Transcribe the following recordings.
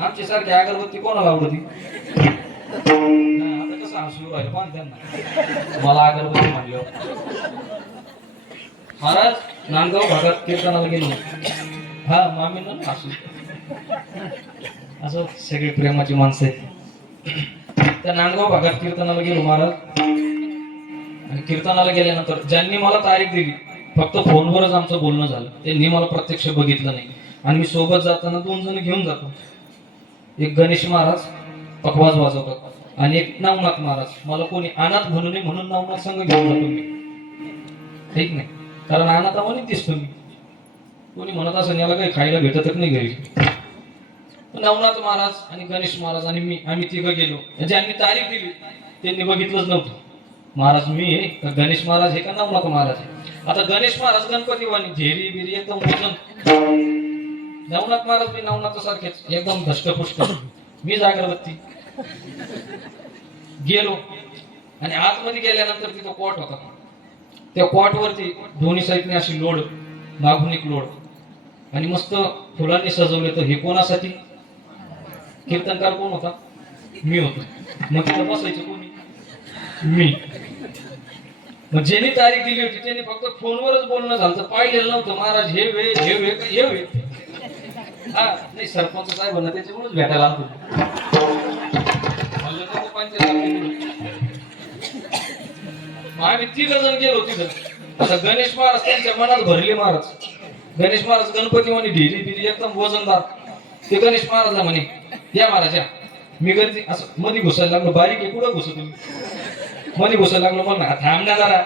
आमची सारखी अगरबत्ती कोणाला आवडती? आता कसं हसू राहिलं पण त्यांना मला अगरबत्ती म्हणलं. महाराज नांदगाव भागात कीर्तनाला गेलो. हा मामींना हसू. असं सगळी प्रेमाची माणसं आहेत. त्या नांदगाव भागात कीर्तनाला गेलो महाराज. आणि कीर्तनाला गेल्यानंतर ज्यांनी मला तारीख दिली फक्त फोनवरच आमचं बोलणं झालं. त्यांनी मला प्रत्यक्ष बघितलं नाही. आणि मी सोबत जाताना 2 जण घेऊन जातो. एक गणेश महाराज पखवाज वाजवतात आणि एक नवनाथ महाराज. मला कोणी अनाथ म्हणू नये म्हणून नवनाथ संघ घेऊन जातो मी. ठीक नाही, कारण अनाथावानीच दिसतो मी. कोणी म्हणत असं याला काही खायला भेटतच नाही घरी. नवनाथ महाराज आणि गणेश महाराज आणि मी आम्ही तिघं गेलो. ज्यांनी तारीख दिली त्यांनी बघितलंच नव्हतं. महाराज मी आहे का गणेश महाराज हे का नवनाथ महाराज आहे. आता गणेश महाराज गणपती वाणी झेरी बिरी एकदम वजन. नवनाथ महाराज मी नवनाथ सारखेच एकदम धष्टपुष्ट. मी अगरबत्ती गेलो आणि आतमध्ये गेल्यानंतर तिथं कॉट होता. त्या कॉट वरती दोन्ही साईडने अशी लोड, मागून एक लोड आणि मस्त फुलांनी सजवले. तर हे कोणासाठी? कीर्तनकार कोण होता? मी होतो. मग तिथं बसायचं कोणी? मी. मग ज्यांनी तारीख दिली होती त्यांनी फक्त फोनवरच बोलणं झालं, पाहिलेलं नव्हतं. महाराज हे वे हे वे हे वे. हा नाही, सरपंच साहेबांना त्याच्यामुळेच भेटायला आलो. आम्ही 3 जण गेलो तिथं. आता गणेश महाराज त्यांच्या मनात भरले. महाराज गणेश महाराज गणपती म्हणे ढिरी बिरी एकदम वजनदार. ते गणेश महाराजला म्हणे या महाराज या. मी गर्दी असं मध्ये घुसायला लागलो. बारीक आहे कुठं घुसत तुम्ही? मध्ये घुसायला लागलो. मग ना थांब ना जरा.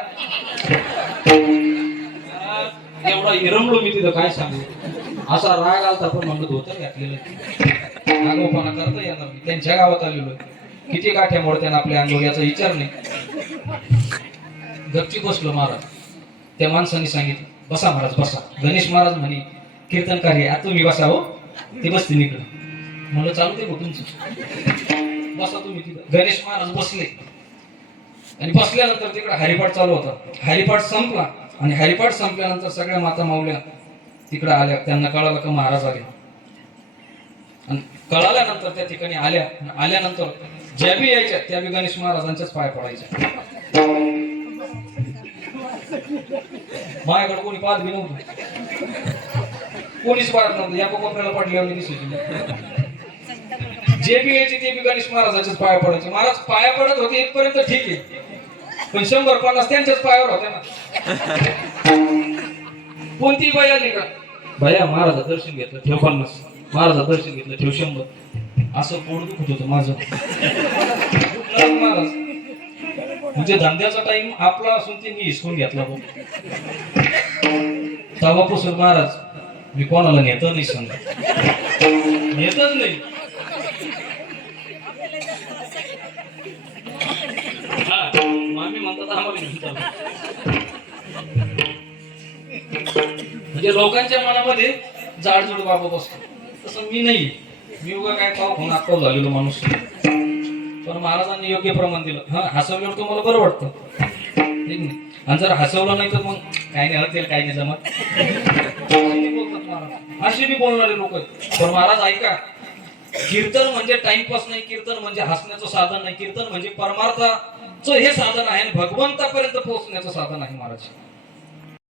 एवढा इरमलो मी तिथं काय सांगू. असा राग आलता पण म्हणलं धोतर घातलेलं. आगोपणा करता येणार मी. त्यांच्या गावात आलेलो. किती गाठ्या मोडत्यानं आपल्या अंगावर याचा विचार नाही. गपची बसलो. महाराज त्या माणसाने सांगितलं बसा महाराज बसा. गणेश महाराज म्हणे कीर्तनकार हे आता तुम्ही बसा. हो ते बसते निकडं. म्हणलं चालू दे तुमचं, बसा तुम्ही तिथं. गणेश महाराज बसले आणि बसल्यानंतर तिकडे हरिपाठ चालू होता. हरिपाठ संपला आणि हरिपाठ संपल्यानंतर सगळ्या माता माऊल्या तिकडे आल्या. त्यांना कळालं का महाराज आले. आणि कळाल्यानंतर त्या ठिकाणी आल्यानंतर ज्या बी यायच्या त्या बी गणेश महाराजांच्याच पाय पडायच्या. माझ्याकडे कोणी पाहत बी नव्हतं. कोणीच पाहत नव्हतं. या कोपऱ्याला पडल्यावर दिसायची. जे बी यायचे ते बी गणेश महाराजांच्याच पाया पडायचे. महाराज पाया पडत होते इथपर्यंत ठीक आहे, पण 100-50 त्यांच्याच पायावर होत्या ना. कोणती बाई आली का भया महाराजा दर्शन घेतलं ठेव 50, महाराजा दर्शन घेतलं ठेव 100. असं पोट दुखत होतं माझं. महाराज म्हणजे धंद्याचा टाइम आपला असून त्यांनी हिसकून घेतला. तेव्हापासून महाराज मी कोणाला नेत नाही, सांगा नेतच नाही. मामी म्हणतात आम्हाला म्हणजे लोकांच्या मनामध्ये जाडजूड बाबा बसतो. तसं मी नाही. मी उगा काय पाव खाऊन आक्काव झालेलो माणूस. पण महाराजांनी योग्य प्रमाण दिलं. हा हसवल्यावर तुम्हाला बरं वाटतं ठीक नाही. आणि जर हसवलं नाही तर मग काही नाही हतेल काही नाही जमत. असे बी बोलणारे लोक आहेत. पण महाराज ऐका, कीर्तन म्हणजे टाइमपास नाही. कीर्तन म्हणजे हसण्याचं साधन नाही. कीर्तन म्हणजे परमार्थाचं हे साधन आहे. भगवंतापर्यंत पोहोचण्याचं साधन आहे महाराज.